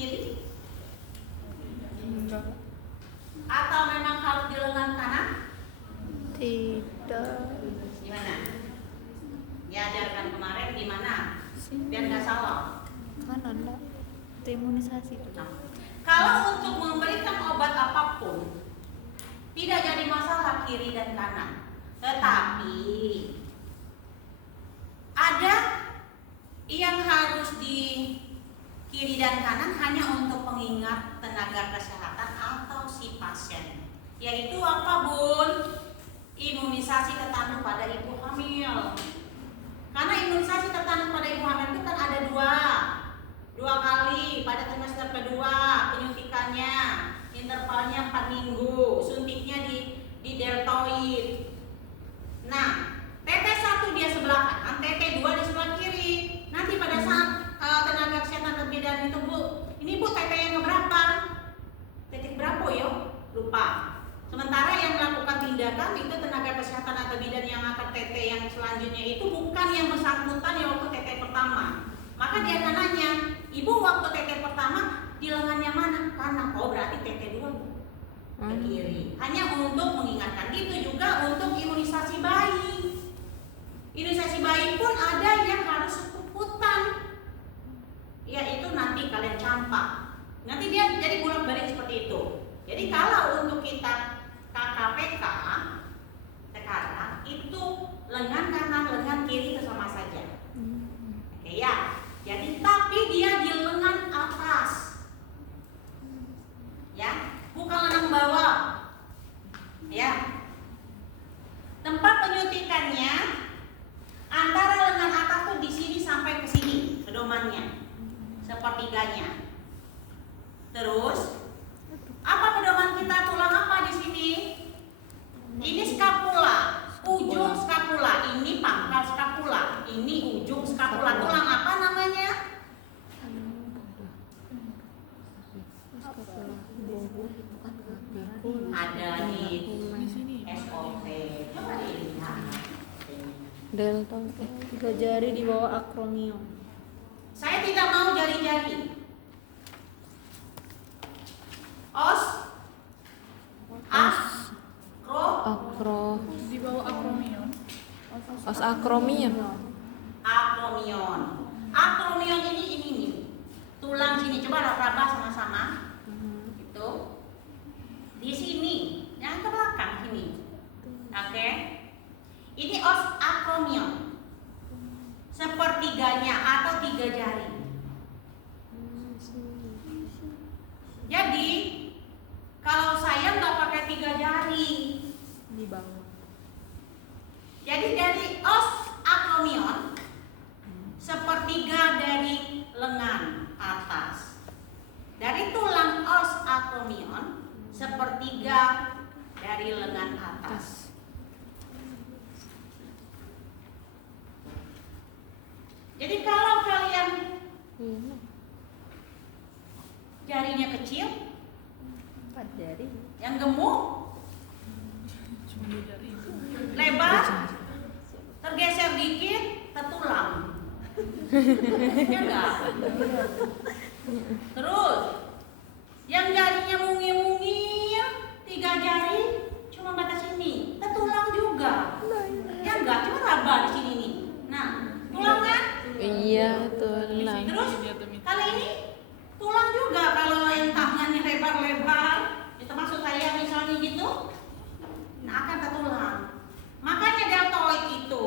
kiri? Enggak. Atau memang harus di lengan kanan? Tidak. Gimana? Diajarkan kemarin gimana? Biar nggak salah. Kanan lah. Itu imunisasi. Nah, kalau untuk memberikan obat apapun tidak jadi masalah kiri dan kanan. Tetapi ada yang harus di kiri dan kanan hanya untuk pengingat tenaga kesehatan atau si pasien. Yaitu apa, Bun? Imunisasi tetanus pada ibu hamil. Karena imunisasi tetanus pada ibu hamil itu kan ada dua kali pada trimester kedua penyuntikannya, intervalnya 4 minggu, suntiknya di deltoid. Nah, TT1 dia sebelah kanan, TT2 di sebelah kiri. Nanti pada saat tenaga kesehatan terbidan itu, Bu, ini Bu TT yang keberapa? Titik berapa yo? Lupa. Sementara yang melakukan tindakan itu tenaga kesehatan atau bidan yang akan TT yang selanjutnya itu bukan yang bersangkutan yang waktu TT pertama. Maka dia akan nanya, Ibu waktu TT pertama di lengannya mana? Kanan. Oh berarti TT2 ke kiri. Hanya untuk mengingatkan. Gitu juga untuk imunisasi bayi. Imunisasi bayi pun ada yang harus sepuputan. Yaitu nanti kalian campak. Nanti dia jadi bolak-balik seperti itu. Jadi kalau untuk kita KKPK sekarang itu lengan kanan, lengan kiri itu sama saja. Oke ya. Jadi tapi dia di lengan atas. Ya, bukan lengan bawah. Ya. Tempat penyuntikannya antara lengan atas tuh di sini sampai ke sini, pedomannya. Sepertiganya. Terus apa pedoman kita? Tulang apa di sini? Ini skapula, ujung skapula. Ini pangkal skapula. Ini ujung skapula. Tulang apa namanya? Ada di SOP. Coba dilihat. Delta. 3 jari di bawah akromion. Saya tidak mau jari-jari. Akro. Di bawah akromion. Akromion. Akromion. Akromion ini nih. Tulang sini coba raba sama-sama. Itu. Di sini, yang ke belakang sini. Oke. Ini os akromion. Sepertiganya atau 3 jari. Jadi kalau saya nggak pakai 3 jari Di bawah. jadi dari os akromion sepertiga dari lengan atas, dari tulang os akromion sepertiga dari lengan atas. Jadi kalau kalian jarinya kecil, 4 jari. yang gemuk, Cuma 2 jari itu. lebar, tergeser dikit, tertulang. Ya enggak? Terus yang jarinya mungil-mungil, 3 jari cuma batas ini, tertulang juga. Ya enggak? Cuma raba di sini nih. Nah, tulang kan? Iya, tulang. Terus kali ini tulang juga. Kalau yang tangannya lebar-lebar, itu maksud saya misalnya gitu, nah akan tertulang. Makanya deltoid itu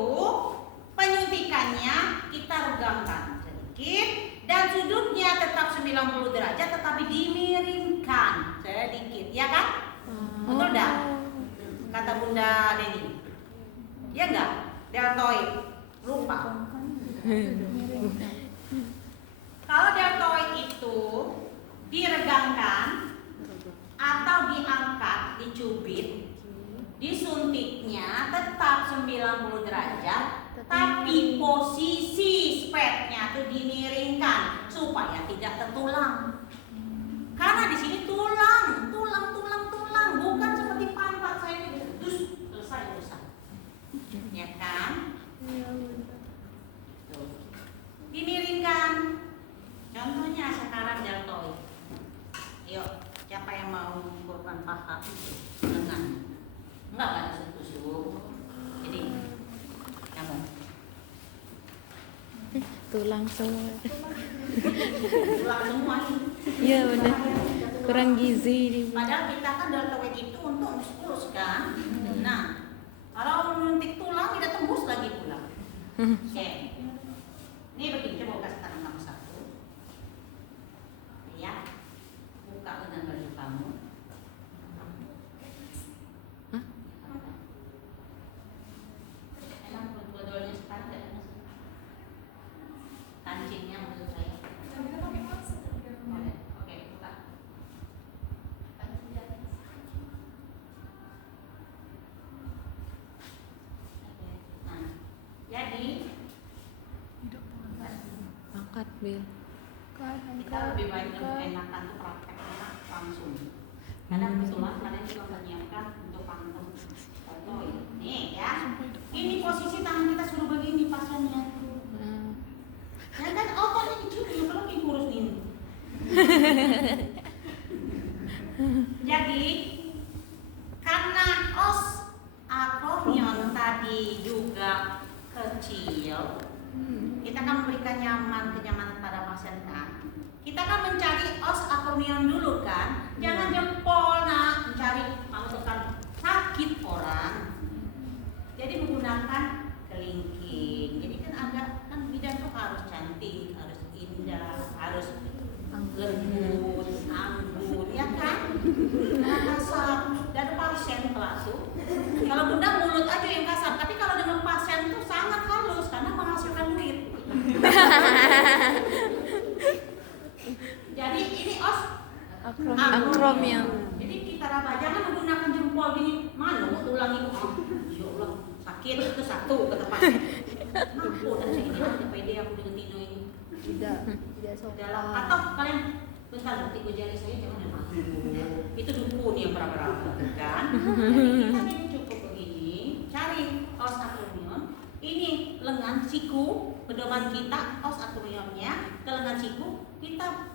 penyuntikannya kita regangkan sedikit dan sudutnya tetap 90 derajat tetapi dimiringkan sedikit, ya kan? Betul dah? Kata Bunda Deni. Ya enggak? Deltoid. Lupa. Kalau deltoid itu diregangkan atau diangkat, dicubit, disuntiknya tetap 90 derajat, tapi posisi spetnya itu dimiringkan supaya tidak tertulang. Karena di sini tulang, bukan seperti pantat saya ini terus selesai urusan. Ya kan? Tuh. Dimiringkan. Contohnya sekarang deltoid. bukan paha, lengan. Enggak ada sentuh. Jadi nyambung. Tulang semua. Tulang semua ini. Iya benar. Kurang gizi di. Padahal kita kan deltoid itu untuk muskulus kan. Nah, kalau menuntik tulang tidak tembus lagi pulang. Oke. Ini begini, coba kasih tangan kamu satu. Ya. Buka dengan baju kamu. Hah? Emang dua-duanya standar. Kancingnya menurut saya. Oke, buka. Nah, jadi Angkat Bil. kita lebih baik enakan tuh prakteknya langsung. Karena kebetulan kalian juga menyiapkan untuk pantun. Contoh ini ya. Ini posisi tangan kita suruh begini pasiennya. Ya kan ototnya dicuri kalau kayak kurus ini. Jadi karena os acromion tadi juga kecil, kita akan memberikan kenyamanan pada pasien kan. Kita akan mencari os acromion dulu kan. Jangan jempol nak mencari kalau tekan sakit orang. Jadi menggunakan kelingking. Jadi kan agak kan bidan tuh harus cantik, harus indah, harus lembut, anggun, ya kan? Kasar. Dan pasien pelasu. Kalau bunda mulut aja yang kasar, tapi kalau dengan pasien tuh sangat halus karena menghasilkan duit. Jadi ini os Acromion. Jadi kita raba jangan menggunakan jempol gini. Mana mau tulang itu? Ya Allah, sakit itu satu kata pasien. Mampu dan saya ini ada pede aku dengan Tino ini. Tidak sopan. Dalam atau kalian bentar nanti gue jari saya jangan yang mampu. Itu dukun yang berapa kan? Jadi kita ini cukup begini. Cari os acromion. Ini lengan siku pedoman kita os acromionnya ke lengan siku kita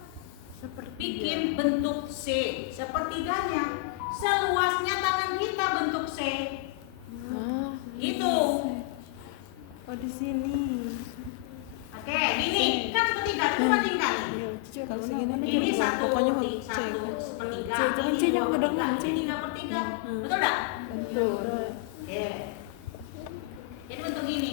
bikin bentuk C sepertiganya seluasnya tangan kita bentuk C. Gitu. Oh di sini. Oke, gini kan sepertiga itu bandingkan. Kalau segini Ini satu pokoknya satu sepertiga. Jangan Ini C yang dua kedengaran C. tiga per tiga. Betul enggak? Betul. Oke. Jadi bentuk ini.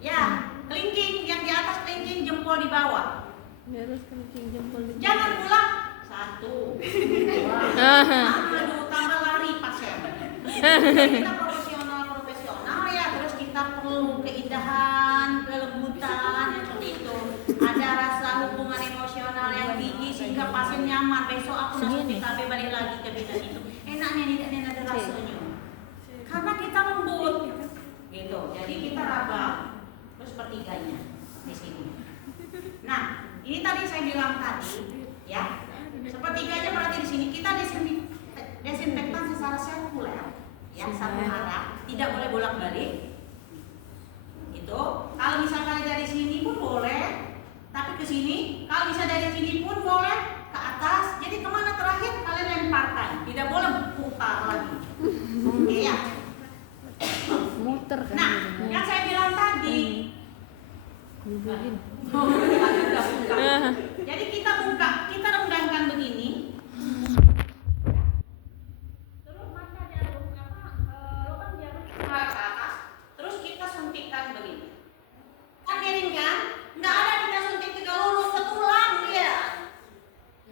Ya, kelingking yang di atas kelingking jempol di bawah. Harus kencing jempol di. Jangan pulang. Satu, dua, aduh, tambah lari pasien. Kita profesional ya, terus kita perlu keindahan, kelembutan, seperti itu. Ada rasa hubungan emosional yang tinggi sehingga pasien nyaman. Besok aku masuk TKB balik lagi ke bidan itu. Enaknya tidak ada rasanya. Karena kita lembut, gitu. Jadi kita raba terus pertiganya di sini. Nah, ini tadi saya bilang tadi, ya, sepertiganya berarti di sini kita desinfektan secara sirkuler, ya, satu arah, tidak boleh bolak-balik. Itu, kalau misalkan dari sini pun boleh, tapi ke sini, kalau bisa dari sini pun boleh ke atas. Jadi kemana terakhir kalian lemparkan, tidak boleh putar lagi. Oke ya. Muter kan. Nah, yang saya bilang tadi. Jadi kita buka, kita rendangkan begini. Terus mata jarum lubang jarum ke atas, terus kita suntikkan begini. Kan miring kan? Nggak ada kita suntik tegak lurus ke tulang dia.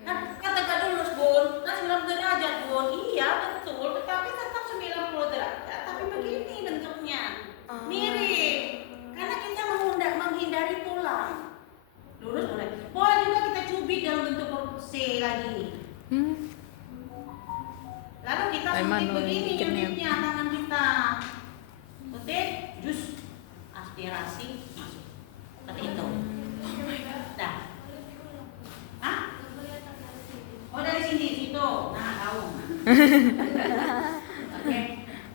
Nah, kan tegak lurus bun, kan 90 derajat bun. Iya betul, tetapi tetap 90 derajat. Tapi begini bentuknya, miring. Karena kita menghindari tulang. Lurus boleh. Boleh juga kita cubit dalam bentuk C lagi. Lalu kita suntik begini unitnya tangan kita. Suntik, jus, aspirasi, masuk. Seperti itu. Dah. Hah? Oh dari sini, situ. Nah, tahu. Oke.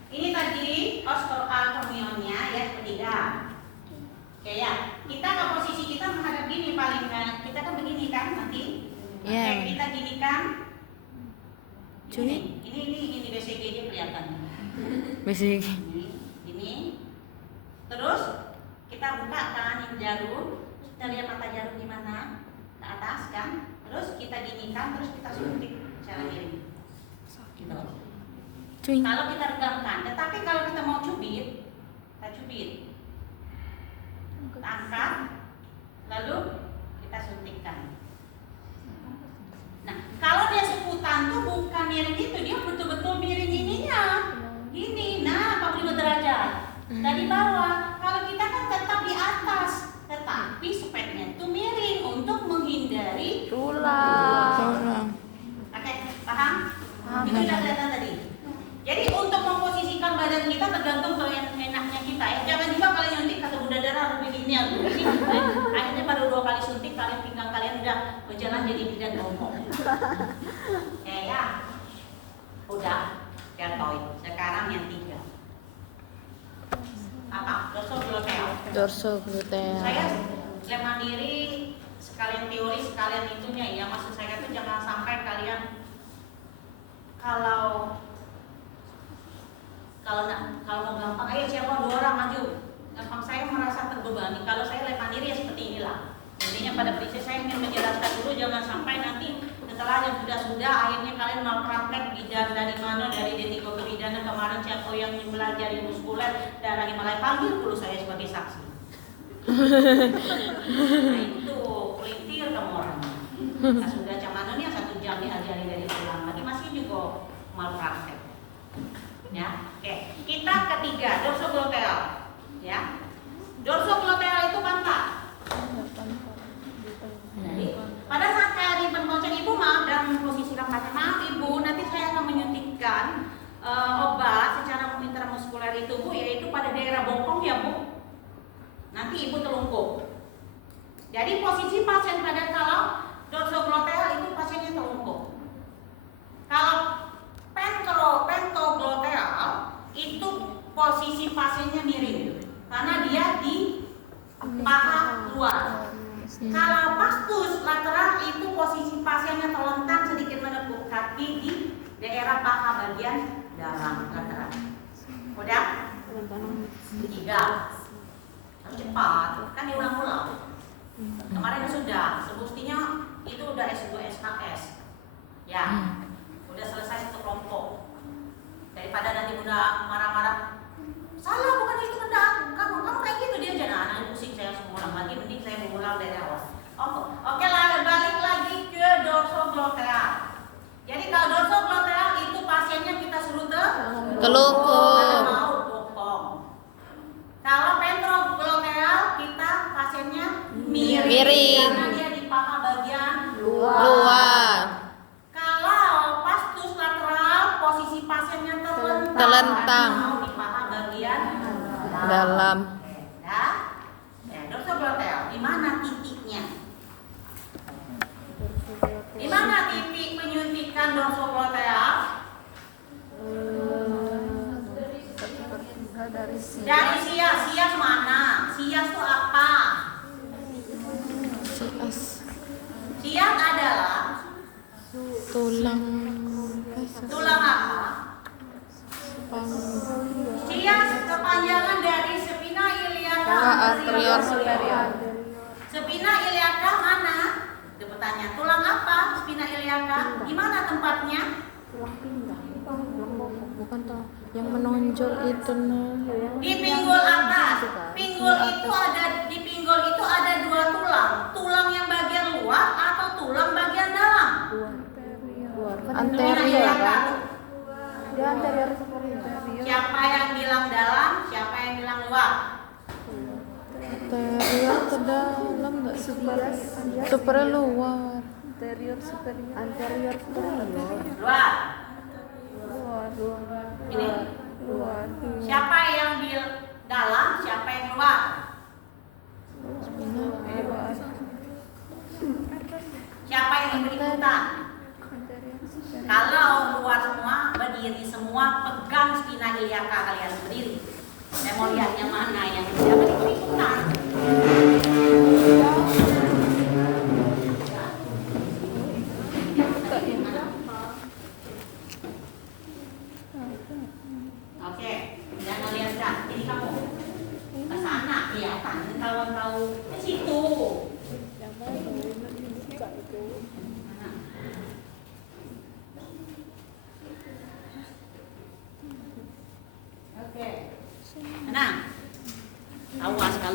Ini tadi acromionnya ya ketiga. Oke ya, kita ke posisi kita menghadap gini paling kan, kita kan begini kan nanti. Oke, kita gini kan. Cuy. Ini BCG-nya kelihatan. Basic. Ini. Terus kita buka kanan jarum, kita lihat mata jarum di mana? Ke atas kan? Terus kita ginikan, terus kita suntik secara miring. Gitu. Cuy. Kalau kita regangkan, tetapi kalau kita mau cubit, kita cubit. Kita angkat, lalu kita suntikkan. Nah, kalau dia seputan tuh bukan miring itu, dia betul-betul miring ininya. Gini, nah 45 derajat. Dari bawah. Kalau kita kan tetap di atas, tetapi speknya itu miring untuk menghindari Tulang. Oke, paham? Itu udah kelihatan tadi. Jadi untuk memposisikan badan kita tergantung ke enaknya kita ya. Jangan juga kalian nyuntik kata Bunda Dara harus begini. Akhirnya baru 2 kali suntik kalian pinggang kalian udah berjalan jadi bidan bongkok. Ya. Udah, deltoid. Sekarang yang 3. Apa? Dorsogluteal. Dorsogluteal. Saya lem mandiri sekalian teori sekalian itunya ya. Maksud saya itu jangan sampai kalian kalau mau gampang, ayo siapa 2 orang maju. Gampang saya merasa terbebani. Kalau saya lem mandiri ya seperti inilah. Intinya pada prinsip saya ingin menjelaskan dulu, jangan sampai nanti setelah yang sudah akhirnya kalian malpraktek bidan dari mana, dari Denigo Kebidanan kemarin siapa yang mempelajari muskuler darah Himalaya, panggil dulu saya sebagai saksi. Nah itu pelintir kamu orang. Nah, sudah cuman ini 1 jam diajari dari pulang lagi masih juga malpraktek. Ya, oke. Kita ketiga dorsogluteal. Ya, dorsogluteal itu pantat. Jadi pada saat saya di penkonsen ibu maaf dan posisi kampanye maaf ibu, nanti saya akan menyuntikkan obat secara intramuskuler itu bu, yaitu pada daerah bokong ya bu. Nanti ibu telungkup. Jadi posisi pasien pada kalau dorsogluteal itu pasiennya telungkup. Kalau pentogluteal itu posisi pasiennya miring karena dia di paha luar. Kalau pastus lateral itu posisi pasiennya terlentang sedikit menekuk kaki di daerah paha bagian dalam lateral. Udah? 3. Cepat, kan diulang-ulang. Kemarin sudah, semestinya itu udah S2 SHS. Ya, udah selesai 1 kelompok. Daripada nanti Bunda marah-marah, salah bukan itu Bunda, kamu kayak gitu dia jangan anak pusing saya mengulang lagi, mending saya mengulang dari awal. Oke lah, balik lagi ke dorsogluteal. Jadi kalau dorsogluteal itu pasiennya kita suruh telungkup. mau bokong. Kalau pentogluteal kita pasiennya miring. Karena dia di paha bagian Luar. Kalau pastus lateral posisi pasiennya Terlentang. Mau di paha bagian Dalam. Ya, dorsogluteal. Di mana titiknya? Di mana titik penyuntikan dorsogluteal? Dari sias mana? Sias itu apa? Sias adalah tulang apa? Sias kepanjangan dari spina iliaca Anterior superior. Spina iliaca mana? Itu pertanyaan. Tulang apa? Spina iliaca. Di mana tempatnya? Bukan tuh yang menonjol itu nah. Di pinggul atas. Pinggul itu ada di pinggul itu ada 2 tulang. Tulang yang bagian luar atau tulang bagian dalam? Anterior. Dia anterior superior. Siapa yang bilang dalam? Siapa yang bilang luar? Anterior ke dalam enggak superior luar. Anterior superior. Luar. Luar. Ini. Luar. Siapa yang bilang dalam? Siapa yang luar? Siapa yang ikut-ikutan? Kalau luar semua, berdiri semua, pegang spina iliaca kalian berdiri. Saya mau lihat yang mana yang jangan ikut-ikutan.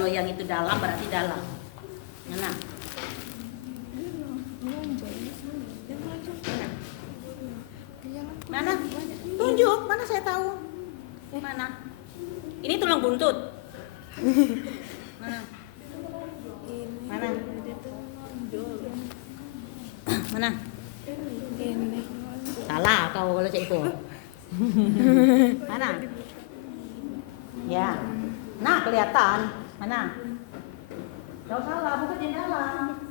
Kalau yang itu dalam berarti dalam. Nah. Mana? Tunjuk, mana saya tahu. Mana? Ini tulang buntut. Mana? Mana? Mana? Salah kau kalau cek itu. Mana? Ya. Nah, kelihatan. Mana? Kau salah, bukan di dalam.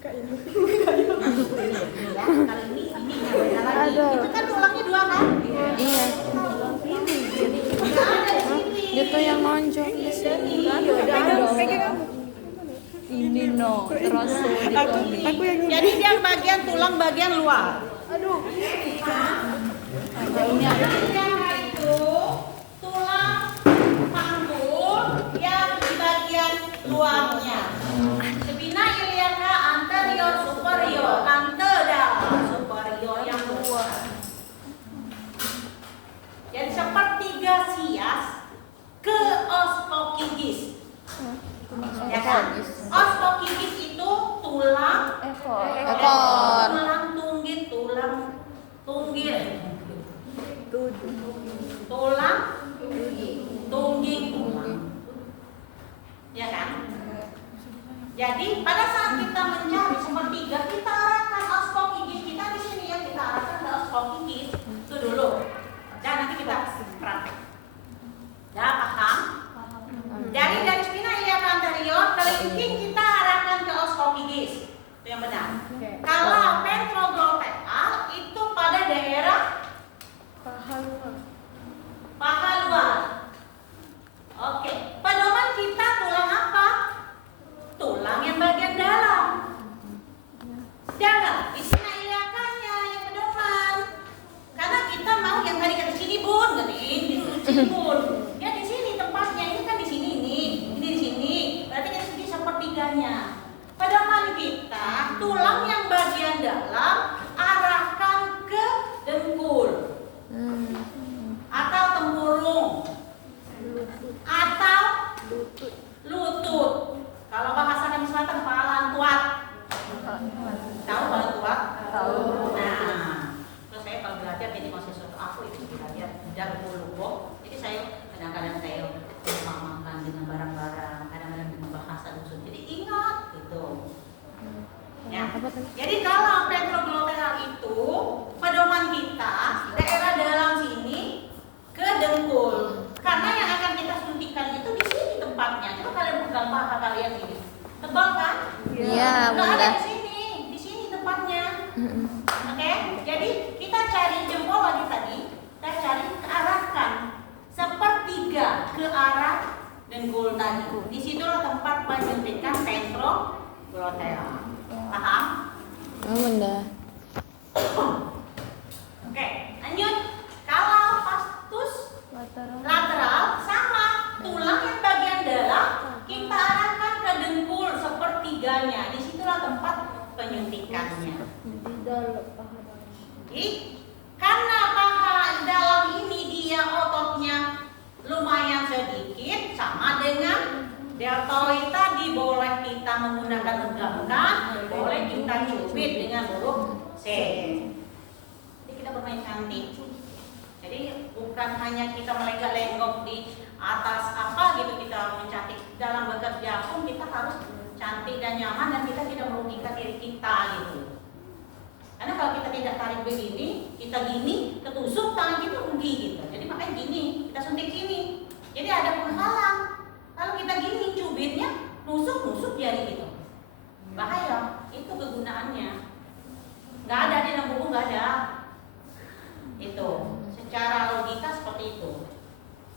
Ya, kalau ini beda lagi. Itu kan tulangnya dua kan? Iya. Nggak ada di sini. Itu yang nonjok di sini. Ini no, terus Aku yang Jadi dia bagian tulang bagian luar. Yang itu tulang panggul yang di bagian luarnya. Spina iliaca anterior superior, antedalam superior yang luar. Jadi sepertiga sias ke oskopigis. Ya kan? Oskopigis itu tulang ekor. Ekor. tulang tunggit, tulang tunggit. Tulang tungging tulang. Ya kan? Jadi pada saat kita mencari sepertiga, kita arahkan oskopigis kita di sini ya, kita arahkan ke oskopigis itu dulu. Dan nanti kita praktek. Ya paham? Jadi dari spina iliaca anterior, kelingking kita arahkan ke oskopigis. Itu yang benar. Kalau ventrogloteal itu pada daerah paha luar. Oke, pedoman kita tulang apa? Tulang yang bagian dalam. Jangan di spina iliacanya yang pedoman. Karena kita mau yang tadi ke sini bun, di sini bun. Ya di sini tempatnya, ini kan di sini ini di sini. Berarti kan di sepertiganya. Pedoman kita tulang yang bagian dalam arahkan ke dengkul atau tempurung atau lutut. Kalau bahasa kami selatan palan tuat. Tahu palan tuat? Tahu. Nah, terus saya kalau belajar jadi mahasiswa aku itu belajar dahulu kok. Jadi saya kadang-kadang saya memahamkan dengan barang-barang, kadang-kadang dengan bahasa dusun. Jadi ingat gitu. Ya. Jadi kalau ventrogloteal itu pedoman kita daerah dalam sini ke dengkul. Karena yang akan kita suntikan itu di sini tempatnya. Coba kalian pegang paha kalian ini. Tebal kan? Iya, Nggak ada Bunda. di sini tempatnya. Oke, jadi kita cari jempol lagi tadi, kita cari arahkan sepertiga ke arah dengkul tadi. Disitulah tempat penyuntikan ventrogloteal. Paham? Oh, Bunda. Oke, lanjut. Kalau vastus lateral sama tulang yang bagian dalam kita arahkan ke dengkul sepertiganya. Disitulah tempat penyuntikannya. Jadi, karena paha dalam ini dia ototnya lumayan sedikit, sama dengan deltoid tadi, boleh kita menggunakan tegakkan, boleh kita cubit dengan huruf C. Jadi kita bermain cantik. Jadi bukan hanya kita melenggak-lenggok di atas apa gitu kita mencantik. Dalam bekerja pun kita harus cantik dan nyaman dan kita tidak merugikan diri kita gitu. Karena kalau kita tidak tarik begini, kita gini, ketusuk tangan kita rugi gitu. Jadi makanya gini, kita suntik sini. Jadi ada penghalang. Kalau kita gini cubitnya nusuk jari gitu. Bahaya, itu kegunaannya. Nggak ada di dalam buku, nggak ada. Itu secara logika seperti itu.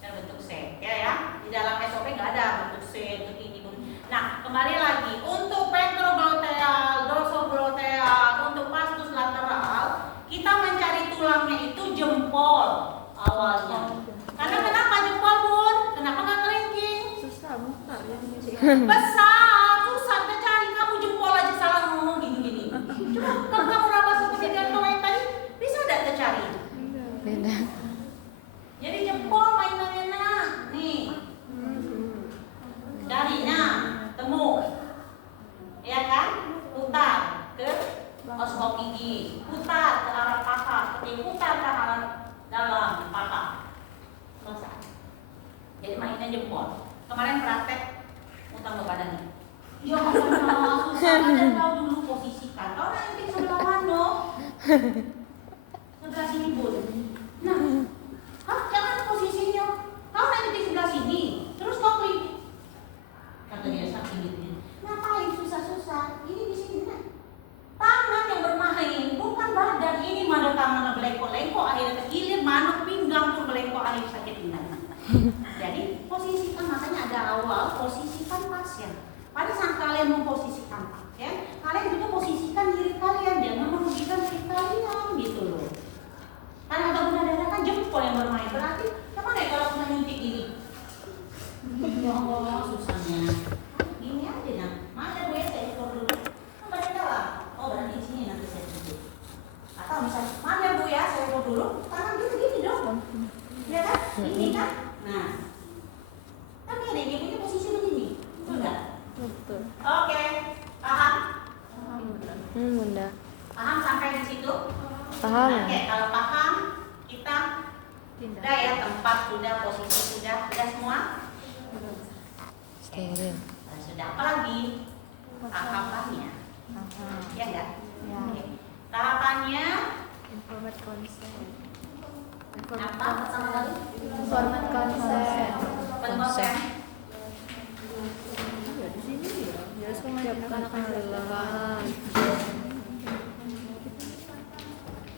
Dan bentuk C, ya. Di dalam SOP nggak ada bentuk C, bentuk ini. Nah, kembali lagi untuk ventrogloteal, dorsogloteal, untuk vastus lateral, kita mencari tulangnya itu jempol awalnya. Karena kenapa jempol bun? Kenapa nggak kelingking? Besar, susah kita cari. Kamu jempol aja salah ngomong gini-gini. Coba kalau kamu rapat seperti deltoid tadi, bisa tidak tercari? gigi, putar ke arah paha, seperti putar ke arah dalam paha. Selesai. Jadi mainnya jempol. Kemarin praktek utang ke badannya. Ya Allah, susah. Dan kau dulu posisikan. Kau nanti sebelah mana? Sebelah sini pun. Nah, jangan posisinya. Kau nanti di sebelah sini. Terus kau klik. Kata dia saking gitu. Ngapain susah-susah? Ini di sini. Nah. Tangan yang bermain, bukan badan. Ini mana tangan belengkok-lengkok, akhirnya kekilir, manuk pinggang pun belengkok, akhirnya sakit pinggang. Jadi posisikan, makanya ada awal posisikan pasien. Pada saat kalian memposisikan pasien, kalian juga posisikan diri kalian, jangan merugikan diri kalian gitu loh. Karena ada guna darah kan jempol yang bermain, berarti gimana ya kalau kita nyuntik ini? Ya Allah, susahnya. Ini aja nah, mana Bu ya saya ekor dulu. Kan badan dalam. Oh berarti di sini nanti saya tunjuk. Atau misalnya, mana Bu ya saya ekor dulu. Tangan gini dong. Ya kan? Ini kan? Nah, kan ini punya posisi begini, betul nggak? Betul. Oke, paham? Bunda. Paham sampai di situ? Paham. Oke, kalau paham kita udah ya, tempat sudah, posisi sudah semua. Steril. Nah, sudah apa lagi? Tahapannya, ya enggak? Ya. Oke. Tahapannya Informat konsen. apa? Pertama kali? Informat konsen. Konsen. di sini ya. Ya semua Siapkan kehalalan.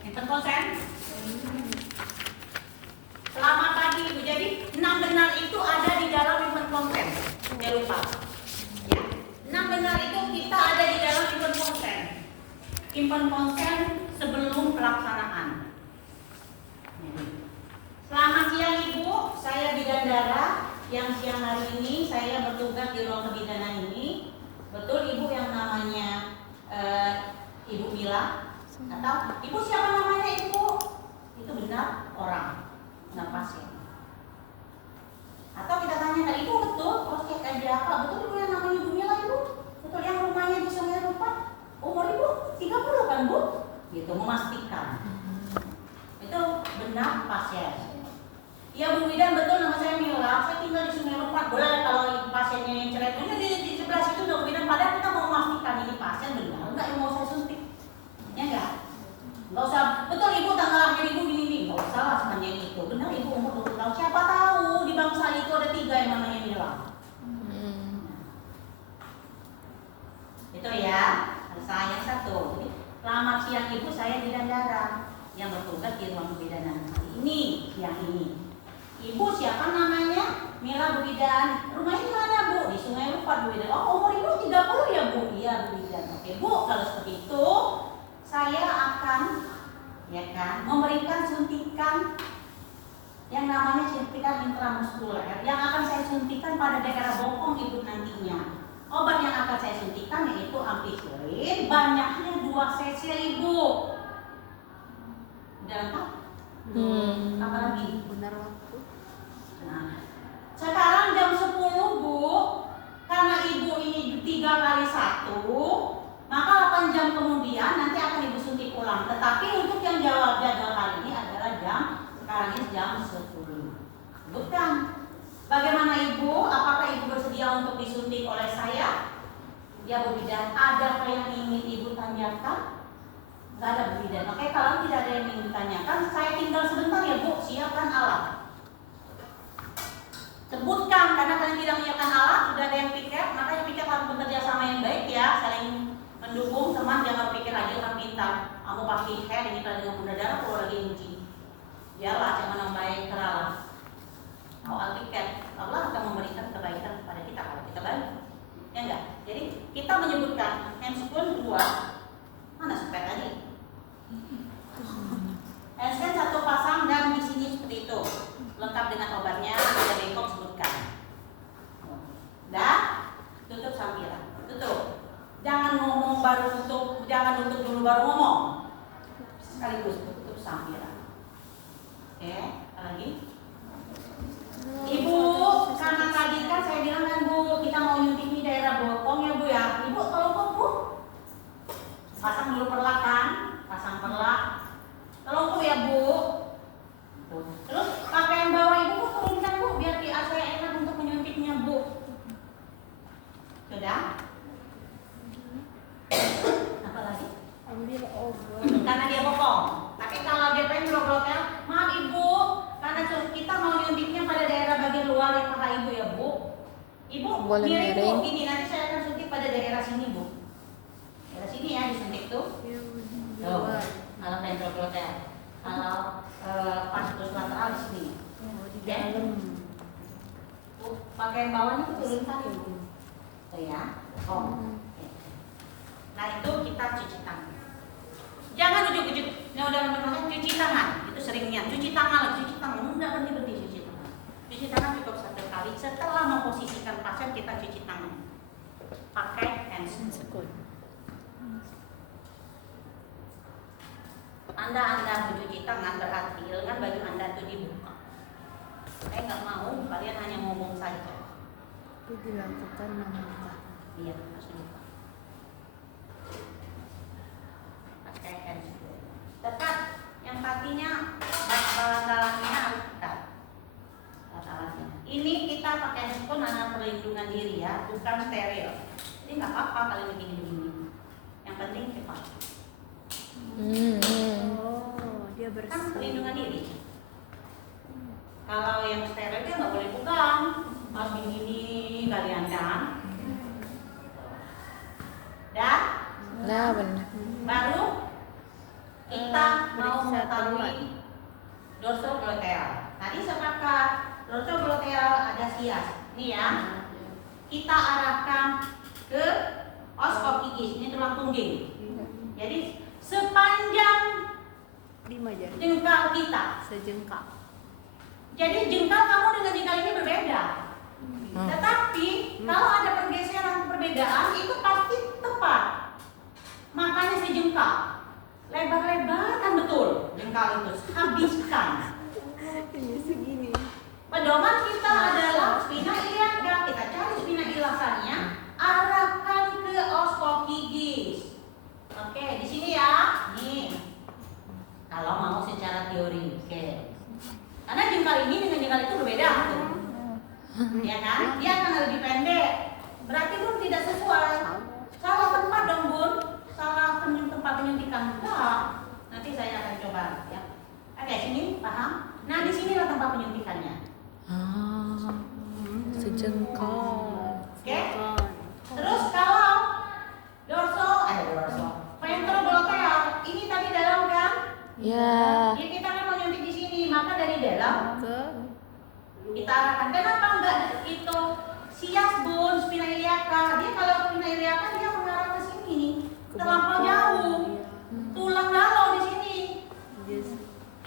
Enten konsen. Selamat pagi Ibu. Jadi 6 benar itu ada di dalam event konsen. Jangan lupa. Ya. 6 benar itu kita ada di dalam event konsen. Event konsen sebelum pelaksanaan. Selamat siang Ibu. Saya Bidan Dara yang siang hari ini saya bertugas di ruang kebidanan ini. Betul Ibu yang namanya Ibu Mila? Atau Ibu siapa namanya Ibu? Itu benar orang, benar pasien. Atau kita tanya Ibu betul prospek ada apa? Betul Ibu yang namanya Ibu Mila Ibu? Betul yang rumahnya di Sungai Rupa? Umur Ibu 30 kan Bu? Gitu memastikan. Itu benar pasien. Ya Bu Bidan betul nama saya Mila. Saya tinggal di Sungai Rupa. Boleh kalau pasiennya yang cerai ini di sebelah situ Bu Bidan. Padahal kita mau memastikan ini pasien benar enggak yang mau saya suntik. Ya enggak? Enggak usah. Betul Ibu tanggal lahir Ibu gini. Enggak usah lah sebenarnya itu. Benar Ibu umur 20 tahun. Siapa tahu di bangsa itu ada 3 yang namanya Mila. Itu ya. Saya yang satu. Jadi selamat siang Ibu. Saya Bidan Dara yang bertugas di ruang kebidanan hari ini. Yang ini. Ibu siapa namanya? Mila Bu Bidan. Rumahnya di mana Bu? Di Sungai Rupa Bu Bidan. Oh umur Ibu 30 ya Bu? Iya Bu Bidan. Oke Bu, kalau seperti itu saya akan ya kan memberikan suntikan yang namanya suntikan intramuskuler yang akan saya suntikan pada daerah bokong Ibu nantinya. Obat yang akan saya suntikan yaitu ampicillin, banyaknya 2 cc Ibu. Udah lengkap? Apa lagi? Benar waktu. Nah, sekarang jam 10 Bu, karena Ibu ini 3 kali 1, maka 8 jam kemudian nanti akan Ibu suntik ulang. Tetapi untuk yang jadwal kali ini adalah sekarang ini jam 10. Bukan. Bagaimana Ibu? Apakah Ibu bersedia untuk disuntik oleh saya? Ya Bu Bidan, ada yang ingin Ibu tanyakan? Gak ada Bu Bidan. Oke, kalau tidak ada yang ingin ditanyakan, saya tinggal sebentar ya Bu, siapkan alat. Sebutkan, karena kalian tidak menyiapkan alat, sudah ada yang piket, makanya piket harus bekerja sama yang baik ya, saling mendukung. Teman jangan pikir aja orang pintar, kamu pakai hair ini kalau dengan bunda darah kalau lagi uji. Biarlah jangan yang baik teralah. Awal piket, Allah akan memberikan kebaikan kepada kita kalau kita baik. Ya enggak? Jadi kita menyebutkan handspoon 2, mana supet tadi? Handspoon 1 pasang dan di sini seperti itu. Lengkap dengan obatnya, ada bengkok sebutkan. Dan tutup sampiran. Tutup. Jangan ngomong baru tutup, jangan tutup dulu baru ngomong. Sekaligus tutup sampiran. Oke, apa lagi? Ibu, karena tadi kan saya bilang kan Bu, kita mau nyuntik di daerah bokong ya Bu ya. Ibu tolong kok Bu, pasang dulu perlakan. boleh Miring, Bu. miring. Gini, nanti saya akan suntik pada daerah sini, Bu. Daerah sini ya disuntik tuh. Tuh, kalau ventroklotea. Kalau pastus lateral di sini. di Ya. dalam. Tuh, pakaian bawahnya tuh turunkan itu. Tuh ya. Oh. Oke. Nah, itu kita cuci tangan. Jangan ujuk-ujuk. Nah, udah cuci tangan. Itu seringnya. Cuci tangan, cuci tangan. Enggak berhenti cuci tangan. Cuci tangan cukup 1 kali. Setelah memposisikan pasien, kita cuci tangan. Pakai hand sanitizer. Anda mencuci tangan berarti lengan baju Anda itu dibuka. Saya nggak mau kalian hanya ngomong saja. Itu dilakukan meminta. Iya, harus dibuka. Pakai hand sanitizer. Tekat yang kakinya dalamnya harus dekat. Alatnya. Ini kita pakai handphone anak perlindungan diri ya, bukan steril. Jadi nggak apa-apa kalian begini-begini. Yang penting cepat. Oh, dia Kan bersih. perlindungan diri. Kalau yang steril dia nggak boleh pegang, harus begini kalian kan. Dan Nah, benar. baru kita mau periksa mengetahui dorsogluteal. Tadi sepakat dorsogluteal ada sias. Nih ya, kita arahkan ke os gigis. Ini tulang tungging. Jadi sepanjang 5 jari. jengkal kita. Sejengkal. Jadi jengkal kamu dengan jengkal ini berbeda. Tetapi kalau ada pergeseran perbedaan itu pasti tepat. Makanya sejengkal. Lebar-lebar kan betul jengkal itu. Habiskan. Ini segini. Pedoman kita adalah spina iliaca. Kita cari spina iliacanya, arahkan ke os gigis. Oke, di sini ya. Nih. Kalau mau secara teori, oke. Karena jengkal ini dengan jengkal itu berbeda. Ya kan? Dia akan lebih pendek. Berarti Bun tidak sesuai. Salah tempat dong Bun. Salah tempat penyuntikan. Enggak. Nanti saya akan coba ya. Oke, sini paham? Nah, di sinilah tempat penyuntikannya. Sejengkal. Oke? Terus kalau dorso ventrogluteal ini tadi dalam kan? Ya. Jadi kita kan menyuntik di sini, maka dari dalam Ke kita arahkan. Kenapa enggak itu sias Bun, spina iliaca? Dia kalau spina iliaca dia mengarah ke sini, terlampau jauh. Tulang galau di sini.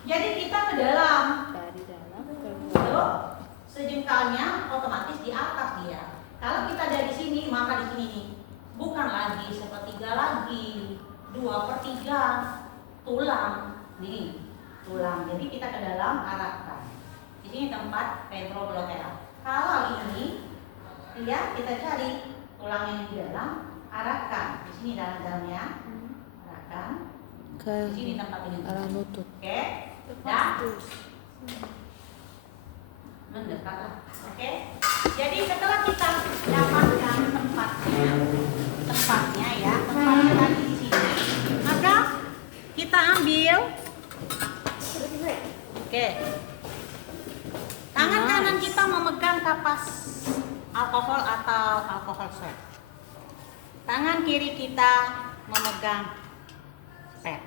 Jadi kita ke dalam. dari dalam ke Tuh, sejengkalnya otomatis di atas dia. Kalau kita dari sini, maka di sini nih. Bukan lagi 1/3 lagi, 2/3 tulang. Nih, tulang. Jadi kita ke dalam arahkan. Di sini tempat ventrogluteal. Kalau ini, lihat kita cari tulang yang di dalam, arahkan. Di sini dalam-dalamnya, arahkan. Ke Di sini tempat ini. arah lutut. Oke, dan mendekatlah. Oke. Jadi setelah kita dapatkan tempatnya ya, tempatnya tadi di sini, maka kita ambil. Oke. Tangan kanan kita memegang kapas alkohol atau alkohol swab. Tangan kiri kita memegang pet.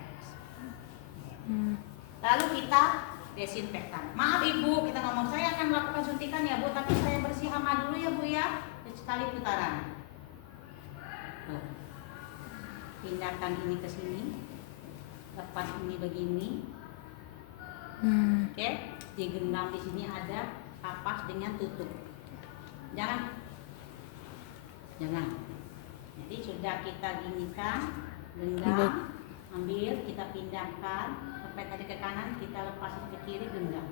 Lalu kita desinfektan. Maaf Ibu, kita ngomong saya akan melakukan suntikan ya Bu, tapi saya bersih hama dulu ya Bu ya, sekali putaran. Tuh. Pindahkan ini ke sini, lepas ini begini. Oke, digenggam di sini ada kapas dengan tutup. Jangan. Jadi sudah kita ginikan, genggam, ambil, kita pindahkan. Sampai tadi ke kanan, kita lepasin ke kiri, genggam.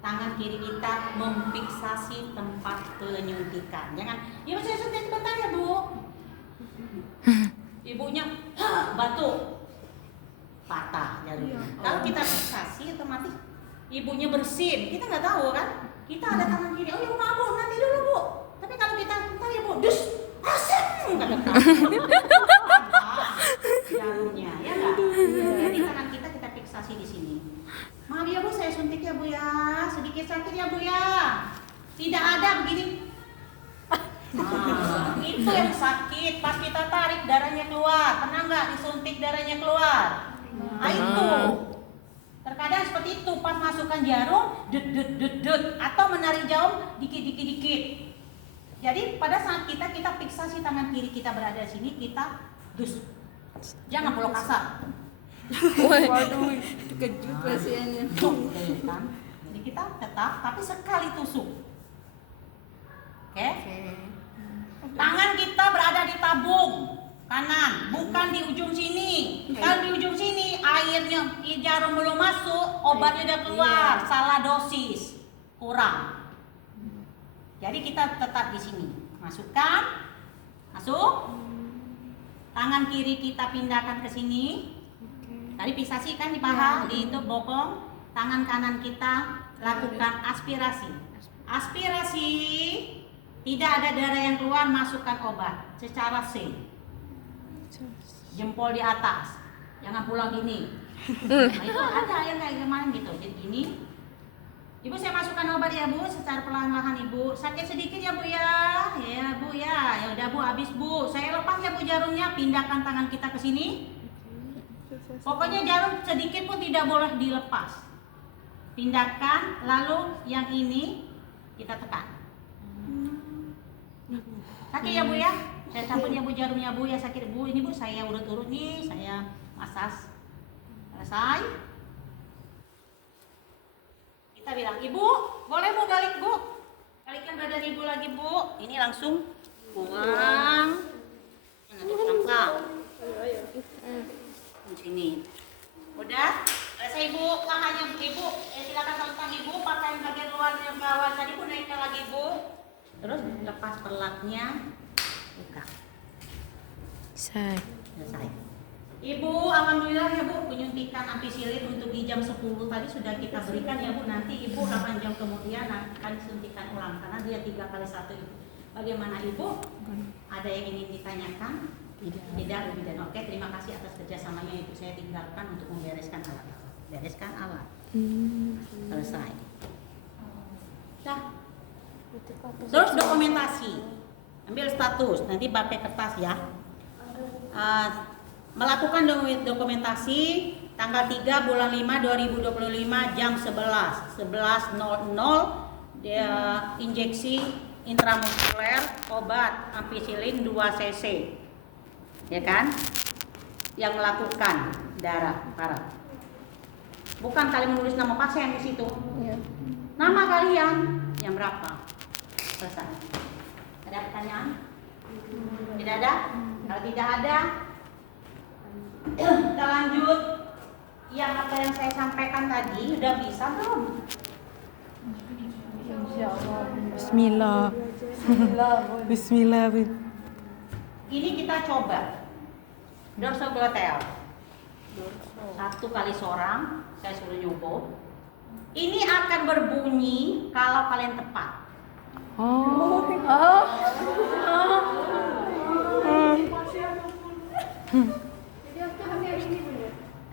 Tangan kiri kita memfiksasi tempat penyuntikan. Jangan, ya saya suntik sebentar ya Bu. Ibunya batuk, patah jalurnya. Kalau kita fiksasi otomatis ibunya bersin. Kita nggak tahu kan? Kita ada tangan kiri. Oh ya maaf Bu, nanti dulu Bu. Tapi kalau kita bentar ya Bu, dus, asem. Jalurnya, ya nggak? Jadi tangan kita fiksasi di sini. Maaf ya Bu, saya suntik ya Bu ya. Sedikit sakit ya Bu ya. Tidak ada begini. Nah, itu yang sakit. Pas kita tarik darahnya keluar, pernah nggak disuntik darahnya keluar? Nah itu. Terkadang seperti itu, pas masukkan jarum, dut, atau menarik jarum dikit. Jadi pada saat kita fiksasi tangan kiri kita berada di sini, kita dus. Jangan peluk kasar. Waduh, terkejut pasiennya. Kan? Jadi kita tetap, tapi sekali tusuk. Oke? Tangan kita berada di tabung kanan, bukan di ujung sini. Kalau di ujung sini airnya jarum belum masuk, obatnya udah keluar, salah dosis, kurang. Jadi kita tetap di sini. Masukkan, masuk. Tangan kiri kita pindahkan ke sini. Tadi pisasi kan di paha, di itu bokong. Tangan kanan kita lakukan aspirasi. Aspirasi, tidak ada darah yang keluar, masukkan obat secara C. Jempol di atas, jangan pulang gini. Nah, itu ada yang kayak gimana gitu. Jadi gini, Ibu saya masukkan obat ya Bu, secara perlahan-lahan Ibu. Sakit sedikit ya Bu ya, ya Bu ya. Ya udah Bu, habis Bu. Saya lepas ya Bu jarumnya, pindahkan tangan kita ke sini. Pokoknya jarum sedikit pun tidak boleh dilepas. Pindahkan, lalu yang ini kita tekan. Sakit ya Bu ya? Saya cabut ya Bu jarumnya Bu ya, sakit Bu. Ini Bu saya urut-urut nih, saya masas. Selesai. Kita bilang, Ibu, boleh Bu balik Bu? Balikkan badan Ibu lagi Bu. Ini langsung buang. Nanti pelan-pelan. Sini. Udah? Selesai Ibu, tangannya Ibu. Silakan tentang Ibu, pakai bagian luar yang bawah. Tadi Bu naikkan lagi Bu. Terus lepas pelatnya, buka. Selesai. Ibu, alhamdulillah ya Bu, penyuntikan ampicillin untuk di jam 10 tadi sudah kita berikan ya Bu. Nanti Ibu 8 jam kemudian akan disuntikan ulang karena dia 3 kali 1 Ibu. Bagaimana Ibu? Ada yang ingin ditanyakan? Tidak, lebih dan oke. Terima kasih atas kerjasamanya Ibu. Saya tinggalkan untuk membereskan alat. Bereskan alat. Selesai. Dah. Terus dokumentasi. Ambil status. Nanti pakai kertas ya. Melakukan dokumentasi tanggal 3 bulan 5 2025 jam 11.00 dia injeksi intramuskuler obat ampicillin 2 cc ya kan, yang melakukan darah parah. Bukan kalian menulis nama pasien di situ, nama kalian yang berapa. Selesai. Ada pertanyaan? Tidak ada? Kalau tidak ada, kita lanjut. Yang apa yang saya sampaikan tadi udah bisa belum? Bismillah. Bismillah. Ini kita coba dorsogluteal. 1 kali seorang, saya suruh nyoba. Ini akan berbunyi kalau kalian tepat.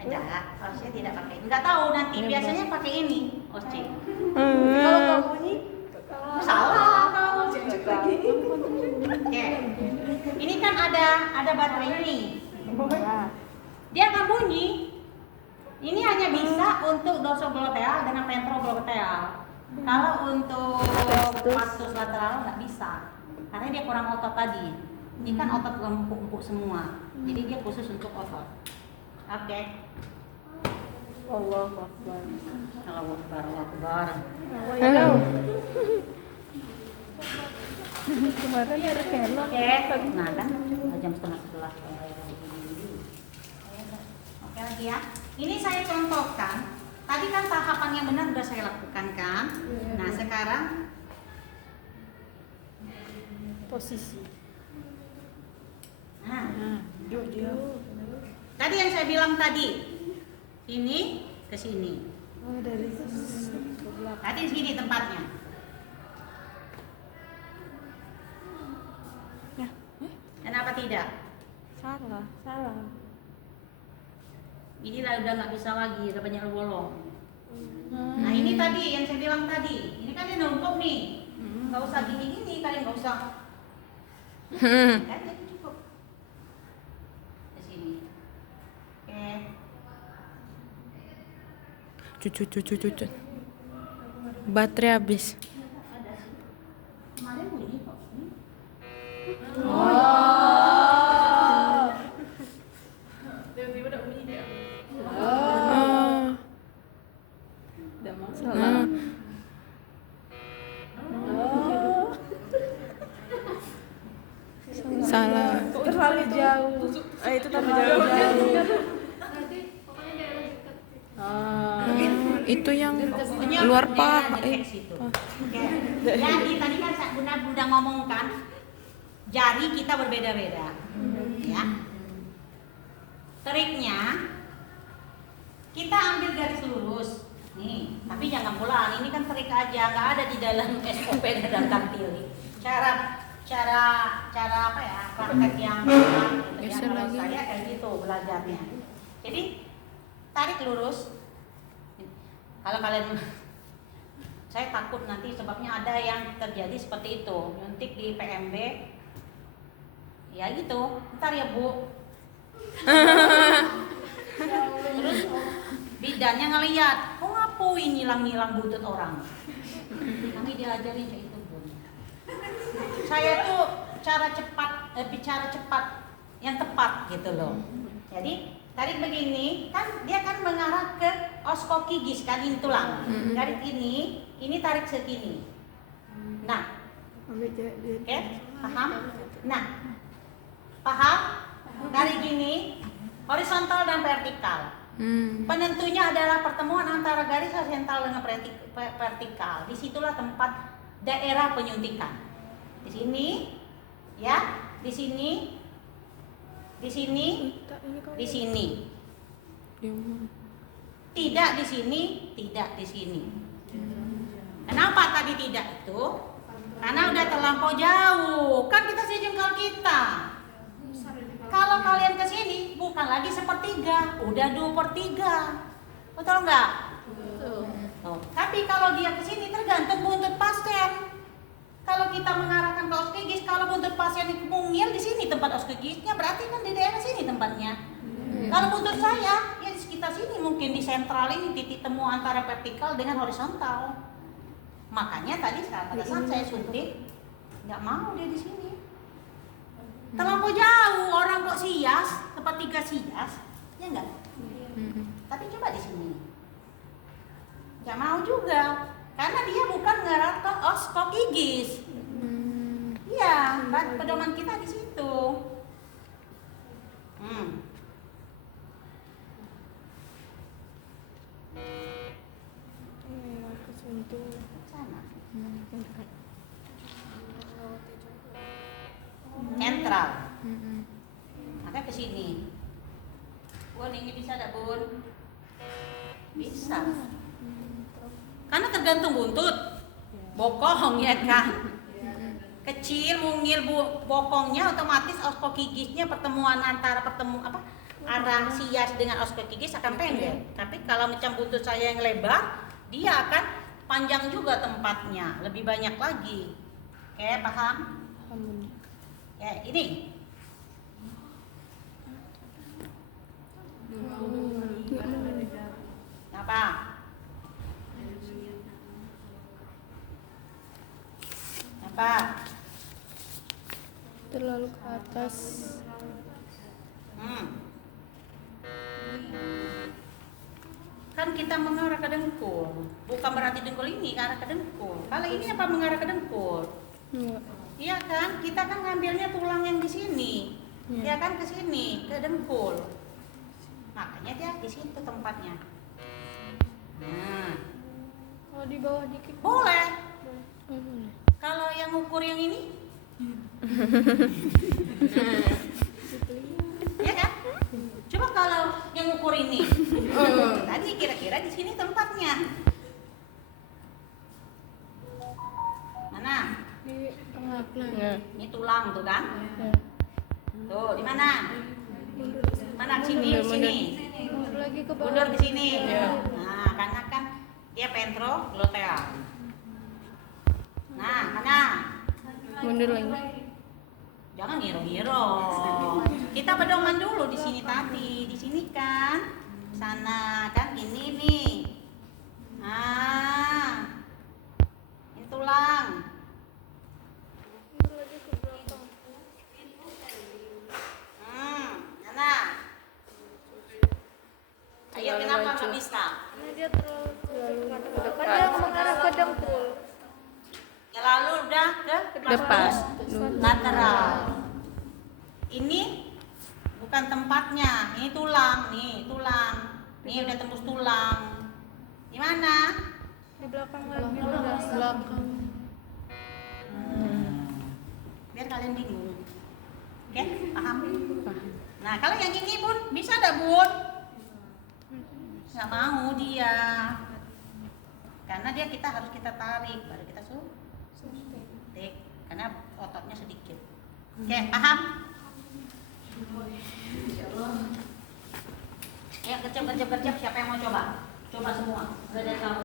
Enggak, harusnya tidak pakai. Enggak tahu nanti biasanya pakai ini, OC. Kalau nggak bunyi, Salah kau. Oke. Ini kan ada baterai ini. Dia akan bunyi. Ini hanya bisa untuk dorsogluteal dengan ventrogluteal. Kalau untuk vastus lateral nggak bisa, karena dia kurang otot tadi. Ini kan otot empuk-empuk semua, jadi dia khusus untuk otot. Oke. Allahu Akbar. Allahu Akbar, Allahu Akbar. Kemarin ada kelok. Oke. Nah kan jam 10:30. Oke lagi ya. Ini saya contohkan. Tadi kan tahapan yang benar sudah saya lakukan kan. Nah sekarang Posisi. Nah, Dia. tadi yang saya bilang tadi, ini ke sini. Oh, dari sebelah. Tadi di sini tempatnya. Ya. Kenapa tidak? Salah. Ini lah udah nggak bisa lagi, udah banyak bolong. Nah ini tadi yang saya bilang tadi, ini kan dia numpuk nih. Nggak usah gini-gini, kalian nggak usah Kan jadi cukup ke sini. Oke. Cucu. Baterai habis. Kemarin bunyi kok. Oh. Salah. Salah. Terlalu jauh. Itu terlalu jauh. Itu yang Pokoknya luar daerah paha. dekat situ. Oke. Jadi tadi kan Bunda ngomong kan, jari kita berbeda-beda. Ya. Triknya kita ambil garis lurus. Nih, tapi jangan pulang. Ini kan trik aja, nggak ada di dalam SOP dan taktil. Cara apa ya? Praktek yang Geser kalau lagi. saya kayak gitu belajarnya. Jadi tarik lurus. Kalau kalian, saya takut nanti sebabnya ada yang terjadi seperti itu, nyuntik di PMB, ya gitu, ntar ya Bu. Terus bidannya ngeliat, kok ngapain ngilang-ngilang butut orang? Kami diajarin kayak itu Bu. Saya tuh bicara cepat, yang tepat gitu loh. Jadi tarik begini, kan dia kan mengarah ke oskokigis kan ini tulang. Tarik ini tarik segini. Nah, oke, paham? Nah, paham? Tarik gini, horizontal dan vertikal. Penentunya adalah pertemuan antara garis horizontal dengan vertikal. Disitulah tempat daerah penyuntikan. Di sini, ya, di sini, di sini, di sini. Tidak di sini, tidak di sini. Kenapa tadi tidak itu? Karena udah terlampau jauh. Kan kita sejengkal kita. Kalau kalian ke sini bukan lagi sepertiga, udah 2/3. Betul nggak? Tuh. Tapi kalau dia ke sini tergantung buntut pasien. Kalau kita mengarahkan ke oskigis, kalau buntut pasien itu mungil di sini tempat oskigisnya, berarti kan di daerah sini tempatnya. Kalau buntut saya, ya di sekitar sini mungkin di sentral ini titik temu antara vertikal dengan horizontal. Makanya tadi pada saat saya suntik, nggak mau dia di sini. Terlampau jauh, orang kok sias, sepertiga sias, ya enggak? Tapi coba di sini, nggak mau juga, karena dia bukan ngarah ke oskogigis. Iya, pedoman kita di situ. Sana. Sentral. Maka ke sini. Bun, ini bisa enggak, Bun? Bisa. Karena tergantung buntut. Bokong ya kan? Kecil, mungil, bokongnya otomatis oskogigisnya pertemuan antara arah sias dengan oskogigis akan pendek. Tapi kalau macam buntut saya yang lebar, dia akan panjang juga tempatnya, lebih banyak lagi. Oke, paham? Ya, ini. Apa? Apa? Terlalu ke atas. Kan kita mengarah ke dengkul, bukan berarti dengkul ini ke arah ke dengkul. Kalau ini apa mengarah ke dengkul? Iya kan, kita kan ngambilnya tulang yang di sini, dia kan ke sini ke dengkul. Makanya dia di situ tempatnya. Nah, Kalau di bawah dikit. boleh. Boleh. Kalau yang ukur yang ini, ya kan? Coba kalau yang ukur ini, tadi kira-kira di sini tempatnya. Mana? Di tengah. Ini tulang tuh kan? Tuh, di mana? Mana? Sini, sini. Mundur lagi ke bawah. Mundur ke sini. Nah, karena kan dia ventrogluteal. Nah, mana? Mundur lagi. Jangan ngiro-ngiro. Kita pedoman dulu di sini tadi. Di sini kan, sana kan ini nih. Nah, ini tulang. Nana. Ayo kenapa nggak bisa? Dia terlalu ke depan. Dia mengarah ke dengkul. Ya lalu udah ke Depan. lateral. Ini bukan tempatnya. Ini tulang, nih tulang. Nih udah tembus tulang. Di mana? Di belakang lagi. Belakang. Biar kalian bingung. Oke, paham? Nah, kalau yang ini Bun, bisa ada Bun? Nggak mau dia. Karena dia harus kita tarik, baru kita suntik. Karena ototnya sedikit. Oke, paham? Ya, kerja. Siapa yang mau coba? Coba semua. Gak ada yang tahu.